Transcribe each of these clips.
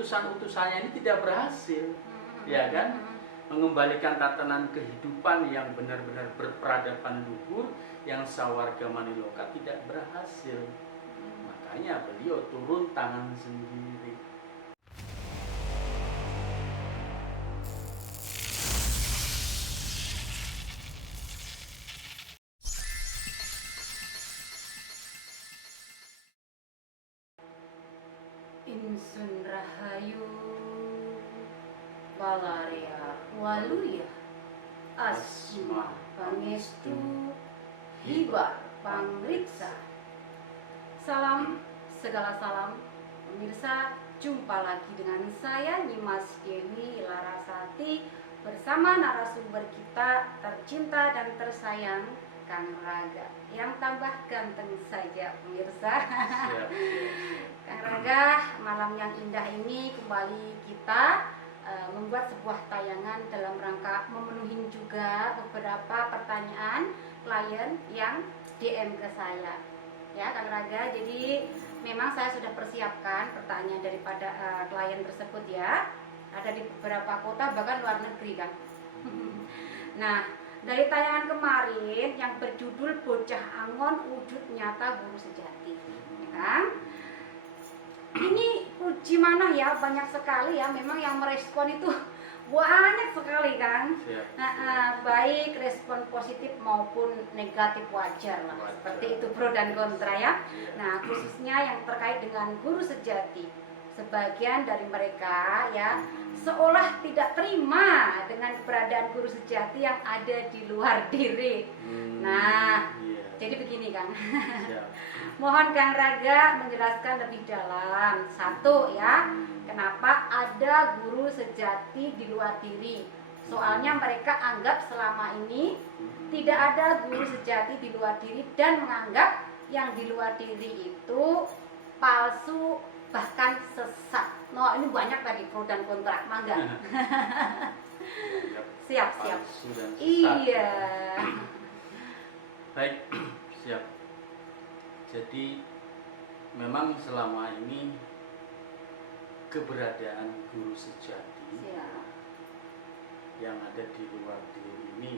utusan-utusannya ini tidak berhasil, ya kan? Mengembalikan tatanan kehidupan yang benar-benar berperadaban luhur, yang sawarga maniloka tidak berhasil. Makanya beliau turun tangan sendiri. Insun rahayu Balaria waluya Asma pangestu Hibar pangriksa. Salam, segala salam pemirsa, jumpa lagi dengan saya Nyimas Dewi Larasati bersama narasumber kita tercinta dan tersayang Kang Raga, yang tambah ganteng saja pemirsa. Kang Raga, malam yang indah ini kembali kita membuat sebuah tayangan dalam rangka memenuhi juga beberapa pertanyaan klien yang DM ke saya, ya Kang Raga. Jadi memang saya sudah persiapkan pertanyaan daripada klien tersebut, ya, ada di beberapa kota bahkan luar negeri, Kang. Nah, dari tayangan kemarin yang berjudul Bocah Angon Wujud Nyata Guru Sejati, ya kan? Ini gimana ya, banyak sekali ya memang yang merespon itu banyak sekali, kan? Baik respon positif maupun negatif, wajar lah, seperti itu, pro dan kontra, ya. Nah, khususnya yang terkait dengan guru sejati, sebagian dari mereka ya seolah tidak terima dengan keberadaan guru sejati yang ada di luar diri. Nah, jadi begini, Kang. Mohon Kang Raga menjelaskan lebih dalam. Satu, ya, kenapa ada guru sejati di luar diri? Soalnya mereka anggap selama ini tidak ada guru sejati di luar diri dan menganggap yang di luar diri itu palsu, bahkan sesat. No, ini banyak tadi pro dan kontra, mangga. Siap. Iya. Baik, siap. Jadi memang selama ini keberadaan guru sejati yang ada di luar diri ini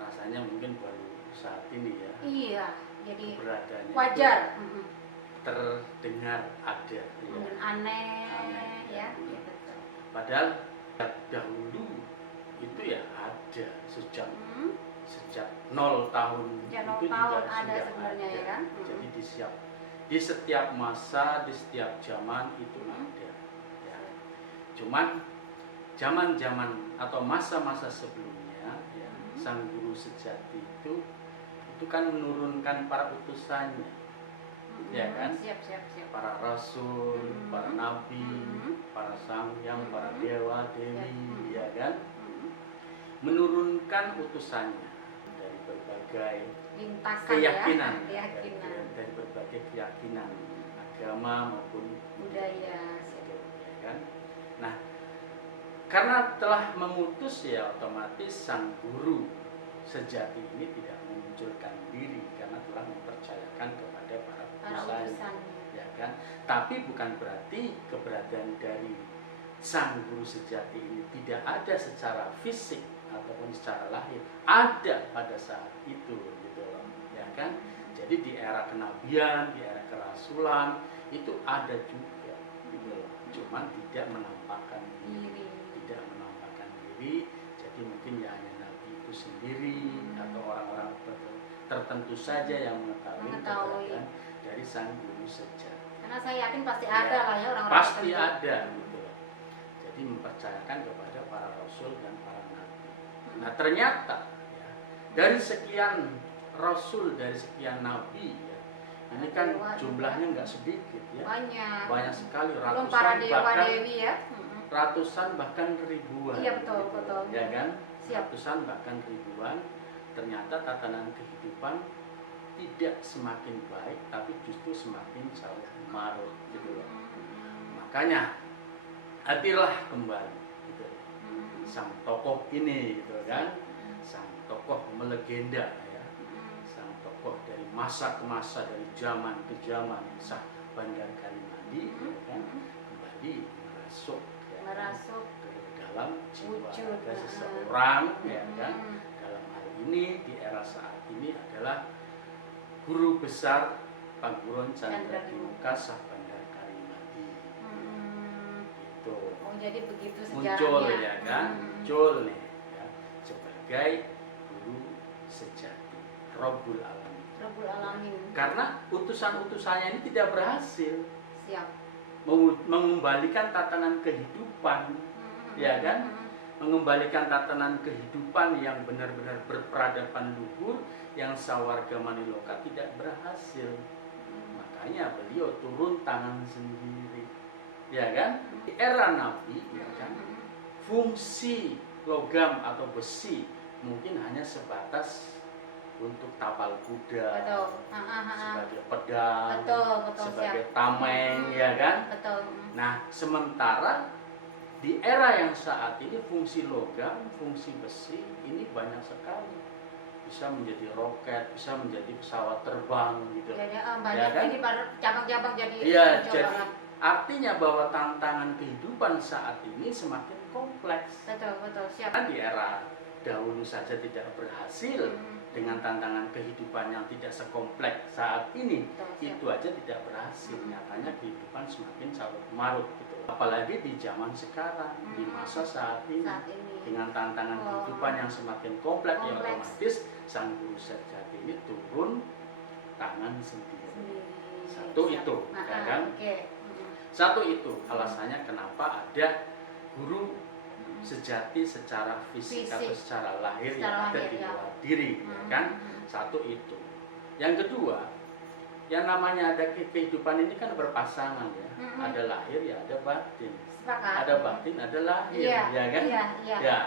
rasanya mungkin baru saat ini, ya. Iya, jadi keberadaannya wajar. Terdengar ada, ya. Aneh, ya. Padahal dahulu itu ya ada sejak 0 tahun ya, itu 0 tahun juga ada sudah sebenarnya, ada. ya kan? Jadi di setiap masa, di setiap zaman itu ada, ya. Cuman zaman-zaman atau masa-masa sebelumnya, ya, sang guru sejati itu kan menurunkan para utusannya, ya kan? Siap. Para rasul, para nabi, para sangyang, para dewa, dewi, ya kan? Menurunkan utusannya dari berbagai lintasan, keyakinan, ya, dari berbagai keyakinan agama maupun budaya, ya kan? Nah, karena telah mengutus, ya, otomatis sang guru sejati ini tidak memunculkan diri karena telah mempercayakan kepada para utusan, ya kan? Tapi bukan berarti keberadaan dari sang guru sejati ini tidak ada secara fisik ataupun secara lahir, ada pada saat itu, gitu loh, ya kan? Jadi di era kenabian, di era kerasulan itu ada juga, gitu loh. Cuman tidak menampakkan diri. Jadi mungkin ya hanya nabi itu sendiri atau orang-orang tertentu saja yang mengetahui keberadaan dari sang guru sejati. Karena saya yakin pasti ada lah, ya, orang-orang pasti ada, gitu loh. Jadi mempercayakan kepada para rasul dan para nabi. Nah, ternyata, ya, dari sekian rasul, dari sekian nabi, ya, ini kan jumlahnya nggak sedikit, ya. Banyak sekali, belum para dewa dewi, ya. Ratusan bahkan ribuan. Iya, betul. Ya kan? Siap. Ratusan bahkan ribuan. Ternyata tatanan kehidupan tidak semakin baik, tapi justru semakin jauh marut, gitu loh. Makanya hadirlah kembali, gitu, sang tokoh ini, gitu kan? Sang tokoh melegenda, ya. Sang tokoh dari masa ke masa, dari zaman ke zaman, Syah Bandar Kalimandi, gitu kan? merasuk ya, merasuk ke dalam jiwa wujud raga seseorang ya kan. Dalam hal ini di era saat ini adalah guru besar Paguron Chandra Dimuka Sabandar Karimadi. Itu Oh, jadi begitu muncul sejarahnya. ya kan, muncul nih ya, sebagai guru sejati Rabbul Alamin. Rabbul Alamin. Karena utusan-utusannya ini tidak berhasil Siap. mengembalikan tatanan kehidupan, ya kan? Mengembalikan tatanan kehidupan yang benar-benar berperadaban luhur, yang sawarga maniloka tidak berhasil. Makanya beliau turun tangan sendiri, ya kan? Di era Nabi, ya kan? Fungsi logam atau besi mungkin hanya sebatas untuk tapal kuda, Betul. sebagai pedang, Betul, sebagai siap. tameng, ya kan? Betul. Nah, sementara di era yang saat ini fungsi logam, fungsi besi ini banyak sekali. Bisa menjadi roket, bisa menjadi pesawat terbang gitu. Jadi banyak Ya kan? ini cabang-cabang jadi Iya, muncul jadi banget. artinya bahwa tantangan kehidupan saat ini semakin kompleks. Betul, siap. Kan di era dahulu saja tidak berhasil dengan tantangan kehidupan yang tidak sekompleks saat ini, Betul, siap. itu aja tidak berhasil. Nyatanya kehidupan semakin carut marut gitu. Apalagi di zaman sekarang, di masa saat ini, dengan tantangan kehidupan yang semakin kompleks, ya otomatis sang guru sejati ini turun tangan sendiri. Satu Siap. itu, ya kan? Oke. Satu itu alasannya kenapa ada guru sejati secara fisik atau secara lahir yang ada di luar diri, ya kan? Satu itu. Yang kedua, yang namanya ada kehidupan ini kan berpasangan ya. Ada lahir ya ada batin. Sepakat. Ada batin, ada lahir, Iya, ya kan? Iya. Ya,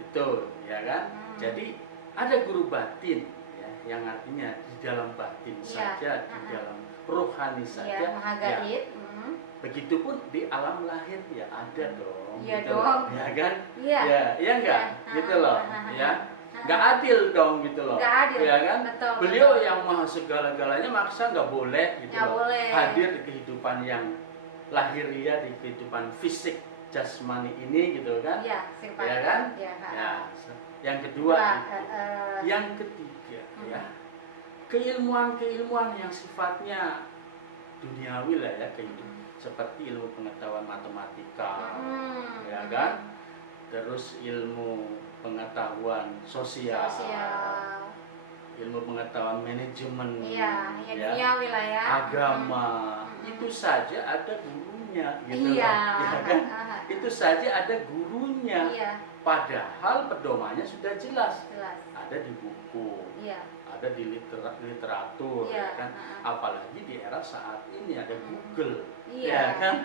itu, ya kan? Jadi ada guru batin ya, yang artinya di dalam batin saja, di dalam rohani saja. Maha gaib. Begitupun di alam lahir ya ada dong. Iya gitu dong. Ya kan? Iya. Ya enggak? Gitu loh. Ya. Enggak adil dong gitu loh. Nggak adil. Ya kan? Betul, Beliau betul. yang maha segala-galanya maksa nggak boleh gitu Nggak loh. boleh. Hadir di kehidupan yang lahiriah, di kehidupan fisik jasmani ini gitu kan. Iya, sepakat. Ya kan? Ya, Ya. Yang kedua itu. eh, Yang ketiga ya. Keilmuan-keilmuan yang sifatnya duniawi lah ya, kehidupan seperti ilmu pengetahuan matematika, ya kan? Terus ilmu pengetahuan sosial, ilmu pengetahuan manajemen, iya, ya, duniawi lah ya. agama, itu saja ada gurunya, gitu Iya. loh, ya kan? Itu saja ada gurunya. Iya, Padahal pedomannya sudah jelas, jelas. ada di buku, Iya. ada di literatur, Iya. ya kan? Apalagi di era saat ini ada Google, Iya. ya kan?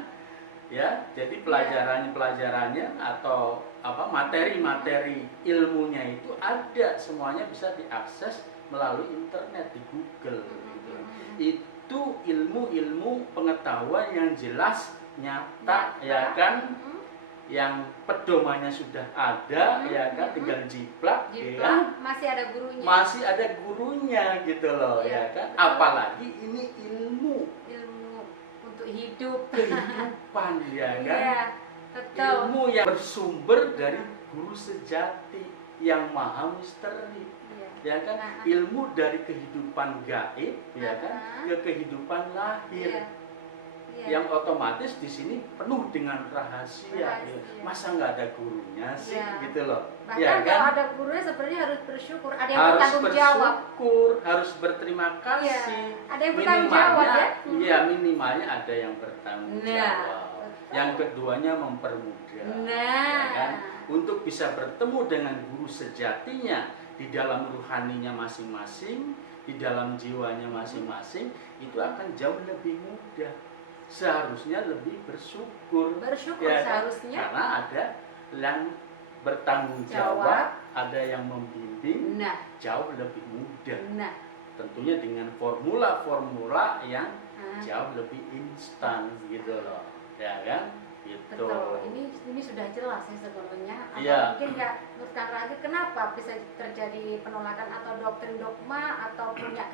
Ya, jadi pelajarannya atau apa materi-materi ilmunya itu ada, semuanya bisa diakses melalui internet di Google. Gitu. Itu ilmu-ilmu pengetahuan yang jelas, nyata, ya kan? Yang pedomannya sudah ada, ya kan, tinggal jiplak, ya. Masih ada gurunya. Masih ada gurunya gitu loh, Iya, ya kan. betul. Apalagi ini ilmu Untuk hidup. kehidupan, ya kan. Iya, betul. Ilmu yang bersumber dari guru sejati yang maha misteri, Iya. ya kan. Ilmu dari kehidupan gaib, ya kan, ke kehidupan lahir. Iya. Yang otomatis di sini penuh dengan rahasia. Gitu. Masa nggak ada gurunya sih, gitu loh. Bahkan Ya kalau kan? ada gurunya sebenarnya harus bersyukur, ada yang Harus bertanggung jawab. bersyukur, harus berterima kasih. Iya, ada yang bertanggung jawab ya. Iya, minimalnya ada yang bertanggung Nah, jawab. betul. Yang keduanya mempermudah. Nah. Ya kan? Untuk bisa bertemu dengan guru sejatinya di dalam ruhaninya masing-masing, di dalam jiwanya masing-masing, itu akan jauh lebih mudah. Seharusnya lebih bersyukur. Bersyukur Ya kan? seharusnya. Karena ada yang bertanggung jawab, ada yang membimbing, Nah, jauh lebih mudah. nah. Tentunya dengan formula-formula yang jauh lebih instan gitu loh, ya kan? Gitu. Betul. Ini sudah jelas ya sebelumnya. Atau Iya. mungkin nggak teruskan lagi kenapa bisa terjadi penolakan atau doktrin dogma atau punya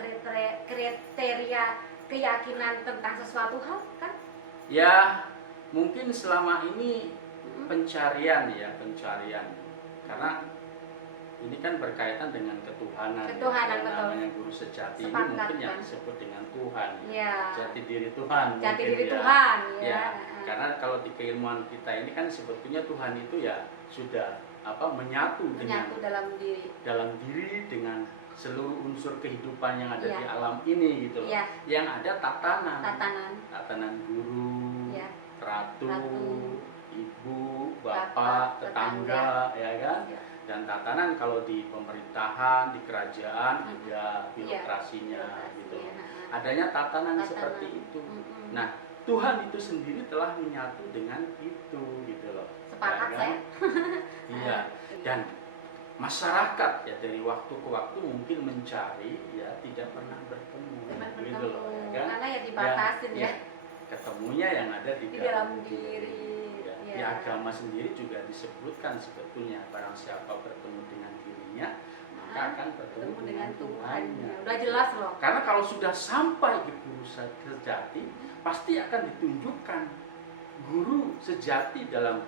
kriteria keyakinan tentang sesuatu hal kan? Ya, mungkin selama ini Mm-mm. pencarian karena ini kan berkaitan dengan ketuhanan. Ketuhanan, Yang betul. namanya guru sejati ini Sepakat, mungkin yang kan? disebut dengan Tuhan, Ya. jati diri Tuhan. Jati mungkin diri ya. Tuhan, ya. Ya, karena kalau di keilmuan kita ini kan sebetulnya Tuhan itu ya sudah menyatu dalam diri. dalam diri dengan seluruh unsur kehidupan yang ada Ya. di alam ini gitu loh. Ya. Yang ada Tatanan. tatanan guru, Ya. ratu, Ratu, ibu, bapak, bapak, tetangga, ya kan? Ya. Dan tatanan kalau di pemerintahan, di kerajaan ada Iya. birokrasinya gitu. Ya. Adanya tatanan Tatanan. seperti itu. Mm-mm. Nah, Tuhan itu sendiri telah menyatu dengan itu gitu loh. Sepakat Ya kan? saya. Iya. Dan masyarakat ya dari waktu ke waktu mungkin mencari ya tidak pernah bertemu gitu loh, ya kan? Karena ya dibatasin ya. Ketemunya yang ada di dalam diri. Ya. Ya. Di agama sendiri juga disebutkan sebetulnya barang siapa bertemu dengan dirinya maka akan bertemu dengan Tuhannya. Udah jelas loh. Karena kalau sudah sampai ke guru sejati pasti akan ditunjukkan guru sejati dalam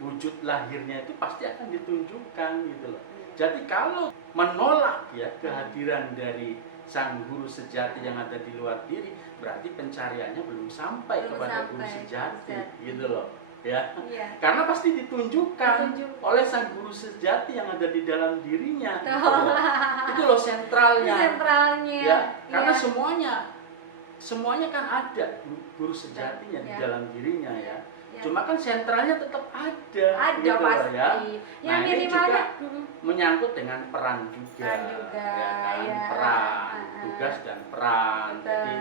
wujud lahirnya itu pasti akan ditunjukkan gitu loh. Jadi kalau menolak ya kehadiran dari sang guru sejati yang ada di luar diri, berarti pencariannya belum sampai kepada guru sejati gitu loh. Ya. Iya. Karena pasti ditunjukkan oleh sang guru sejati yang ada di dalam dirinya. Gitu loh. Itu loh sentralnya. Sentralnya. Ya, karena Iya. semuanya kan ada guru sejatinya di Ya. dalam dirinya ya. Ya. Cuma kan sentralnya tetap ada Ada gitu loh, pasti. ya. Yang Nah, ini minimalnya juga menyangkut dengan peran juga, Peran juga, ya kan? ya. Peran, tugas dan peran. Jadi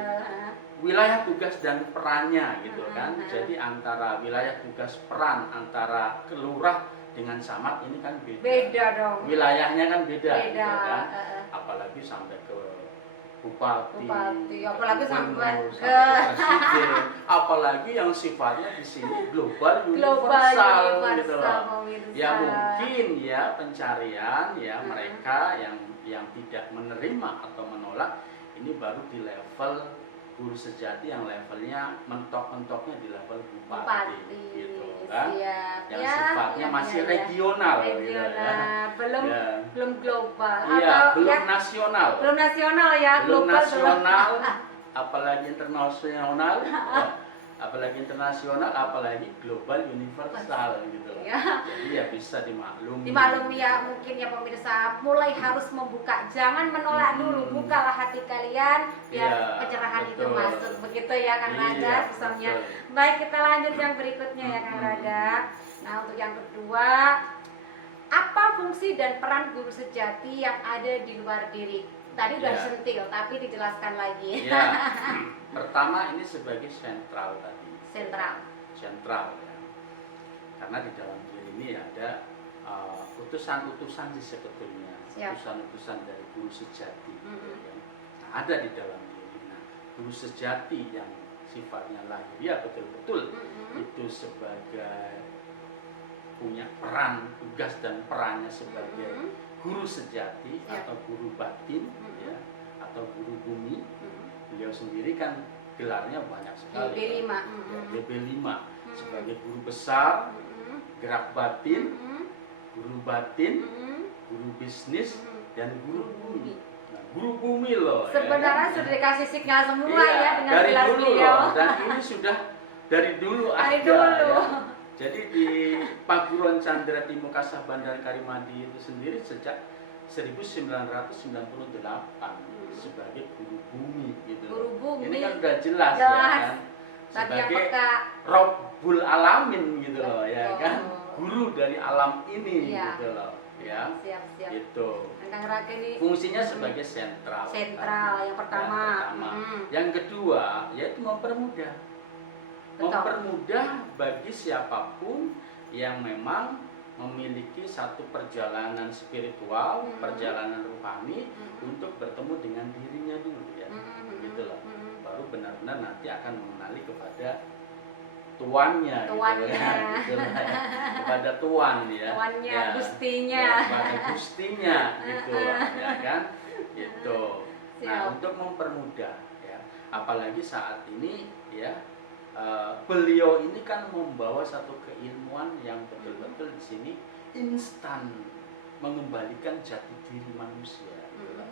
wilayah tugas dan perannya gitu kan. Jadi antara wilayah tugas peran antara kelurah dengan samad ini kan beda. beda dong. Wilayahnya kan beda, Beda. gitu kan. Apalagi sampai ke bupati, apalagi sampai gubernur, ke presiden, apalagi yang sifatnya di sini global global universal gitu universal loh. pemirsa. Ya mungkin ya pencarian ya mereka yang tidak menerima atau menolak ini baru di level guru sejati yang levelnya mentok-mentoknya di level bupati gitu kan. Siap. Yang Ya, sifatnya ya, masih ya, ya. regional gitu ya. Belum Ya. belum global Iya, atau belum ya, nasional. belum nasional ya, Belum global nasional, apalagi internasional, ya. Apalagi internasional, apalagi global universal gitu loh. Ya. Jadi ya bisa dimaklumi. Dimaklumi ya, mungkin ya pemirsa mulai harus membuka, jangan menolak dulu, bukalah hati kalian biar Iya, pencerahan itu betul. masuk, begitu ya Kang Iya, Raga sistemnya. betul. Baik, kita lanjut yang berikutnya ya Kang Raga. Nah, untuk yang kedua, apa fungsi dan peran guru sejati yang ada di luar diri? Tadi udah Ya. disentil, tapi dijelaskan lagi. Ya, pertama ini sebagai sentral tadi. Sentral. Ya. Karena di dalam diri ini ada utusan-utusan sih sebetulnya, Siap. utusan-utusan dari guru sejati. Mm-mm. Ya. Nah, ada di dalam diri. Nah, guru sejati yang sifatnya lahiriah betul-betul Mm-mm. itu sebagai punya peran, tugas dan perannya sebagai Mm-mm. guru sejati Siap. atau guru batin, ya, atau guru bumi. Mm-mm. Beliau sendiri kan gelarnya banyak sekali. DB5. Ya, Mm-mm. DB5 sebagai guru besar, Mm-mm. gerak batin, Mm-mm. guru batin, Mm-mm. guru bisnis, Mm-mm. dan guru Guru bumi. bumi. Nah, guru bumi loh. Sebenarnya ya kan? sudah dikasih signal semua Iya, ya dengan dari gelar dulu beliau. loh. Dan ini sudah dari dulu Dari ada. dulu. Ya. Jadi di Paguron Candra Timukasah Bandar Karimadi itu sendiri sejak 1998 sebagai guru bumi gitu. Guru bumi. Ini kan udah jelas. Ya Jelas. kan. Tadi yang Sebagai peka. Rabbul Alamin gitu loh ya Betul. kan. Guru dari alam ini Iya. gitu loh ya. Siap. Gitu. Kang Raga ini Fungsinya sebagai sentral. sentral yang pertama. Yang kedua yaitu mempermudah. Betul. Mempermudah bagi siapapun yang memang memiliki satu perjalanan spiritual, perjalanan rohani untuk bertemu dengan dirinya dulu ya. Gitu loh. Baru benar-benar nanti akan mengenali kepada tuannya. Gitu ya. Gitu lah ya. Kepada tuan ya. Tuannya, Ya. gustinya. Ya, kepada gustinya gitu loh, ya kan? Gitu. Nah, Siap. untuk mempermudah ya, apalagi saat ini ya beliau ini kan membawa satu keilmuan yang betul-betul di sini instan mengembalikan jati diri manusia, gitu lah.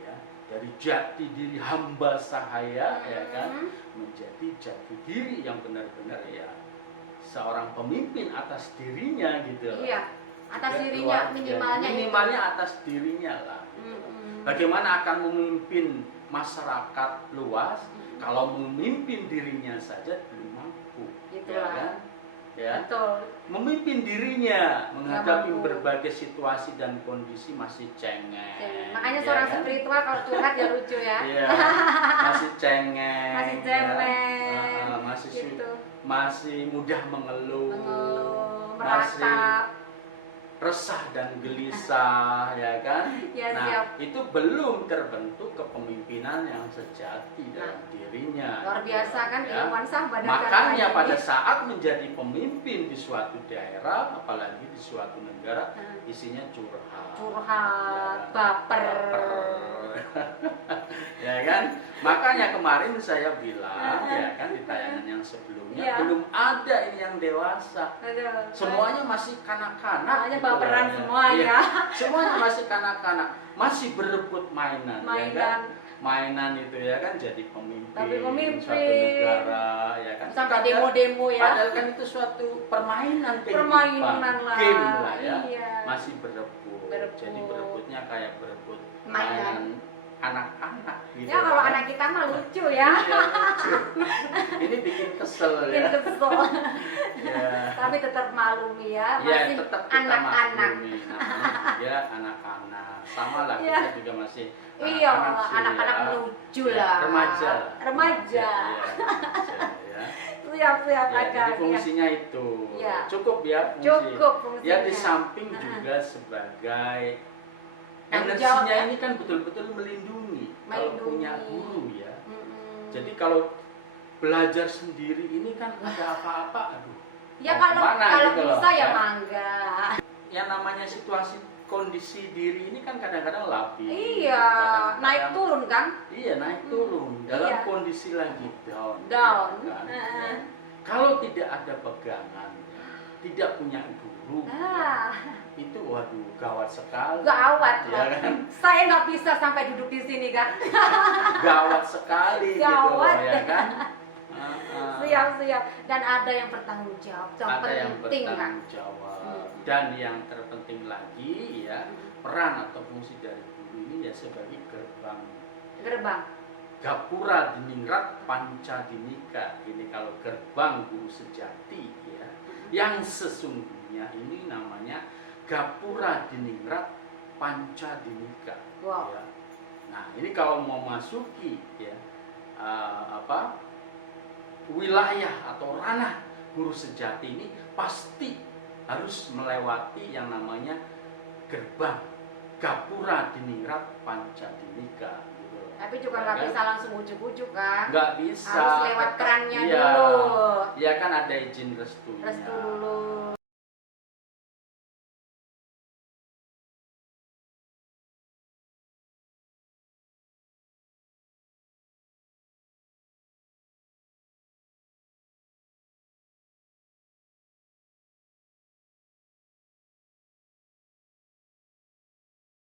Ya, dari jati diri hamba sahaya, ya kan, menjadi jati diri yang benar-benar ya seorang pemimpin atas dirinya, gitu lah. Iya, atas Ya, dirinya keluarga. Minimalnya atas dirinya lah, gitu. Bagaimana akan memimpin masyarakat luas kalau memimpin dirinya saja belum mampu, ya Itulah. kan? Ya, Betul. memimpin dirinya menghadapi mampu. berbagai situasi dan kondisi masih cengeng. Makanya ya seorang kan? spiritual kalau curhat ya lucu ya. Iya, masih cengeng. Masih ya. cemen. Masih masih mudah mengeluh. Mengeluh, Masih meratap. resah dan gelisah, ya kan? Ya, Nah, siap. itu belum terbentuk kepemimpinan yang sejati dalam dirinya. Luar biasa kan ya. ilmuwan sahabat. Makanya pada saat menjadi pemimpin di suatu daerah, apalagi di suatu negara, isinya curhat. Curhat, ya, baper. Ya kan? Makanya kemarin saya bilang, ya kan, di tayangan yang sebelumnya, Ya. belum ada ini yang dewasa. Aduh. Semuanya masih kanak-kanak. Makanya gitu baperan ya. semua Iya. ya. Semuanya masih kanak-kanak, masih berebut mainan, ya kan? Mainan. Mainan itu ya kan jadi pemimpin, Tapi pemimpin. suatu negara, ya kan? Sampai Padahal- demo-demo ya. Padahal kan itu suatu permainan kehidupan, Permainan lah. game lah ya. Iya. Masih berebut. Berebut. Jadi berebutnya kayak berebut Mainan. anak-anak gitu. Ya kalau anak kita mah lucu ya. Iya, lucu. Ini bikin kesel Bikin ya. kesel. Ya. Tapi tetap maklumi ya, Ya, masih tetap kita anak-anak. maklumi. Namanya juga anak-anak. Sama lah, Ya. kita juga masih Iya, sih, anak-anak ya. melucu Ya, lah. Remaja. Remaja. Iya, remaja, ya. Siap-siap Ya, aja. jadi fungsinya itu. Ya. Cukup ya fungsi. Cukup fungsinya. Ya, di samping juga sebagai Tanggung energinya jawab, ya. ini kan betul-betul melindungi. Kalau Melindungi. punya guru ya. Mm-mm. Jadi kalau belajar sendiri ini kan ada apa-apa, aduh. Ya mau kalau kemana kalau gitu loh, bisa ya ya. mangga. Yang namanya situasi kondisi diri ini kan kadang-kadang labil. Iya, naik turun kan? Iya, naik turun dalam Iya. kondisi lagi down. Down. kan? Heeh. Kalau tidak ada pegangan, tidak punya guru, Ah, itu waduh gawat sekali. gawat ya loh. kan? Saya nggak bisa sampai duduk di sini kan? Gawat sekali Gawat. gitu, ya kan? Siap-siap. Dan ada yang bertanggung jawab. Ada yang penting kan? bertanggung jawab. Dan yang terpenting lagi ya, peran atau fungsi dari guru ini ya sebagai gerbang. Gerbang. Gapura diningrat panca dinika. Ini kalau gerbang guru sejati ya, yang sesungguhnya ini namanya Gapura diningrat panca dinika. Wow. Ya. Nah ini kalau mau masuki ya wilayah atau ranah guru sejati ini pasti harus melewati yang namanya gerbang Gapura diningrat panca dinika. Tapi juga nggak Ya kan? bisa langsung ujuk-ujuk kan? Nggak bisa. Harus lewat kerannya Iya. dulu. Iya kan ada izin restunya. Restu dulu.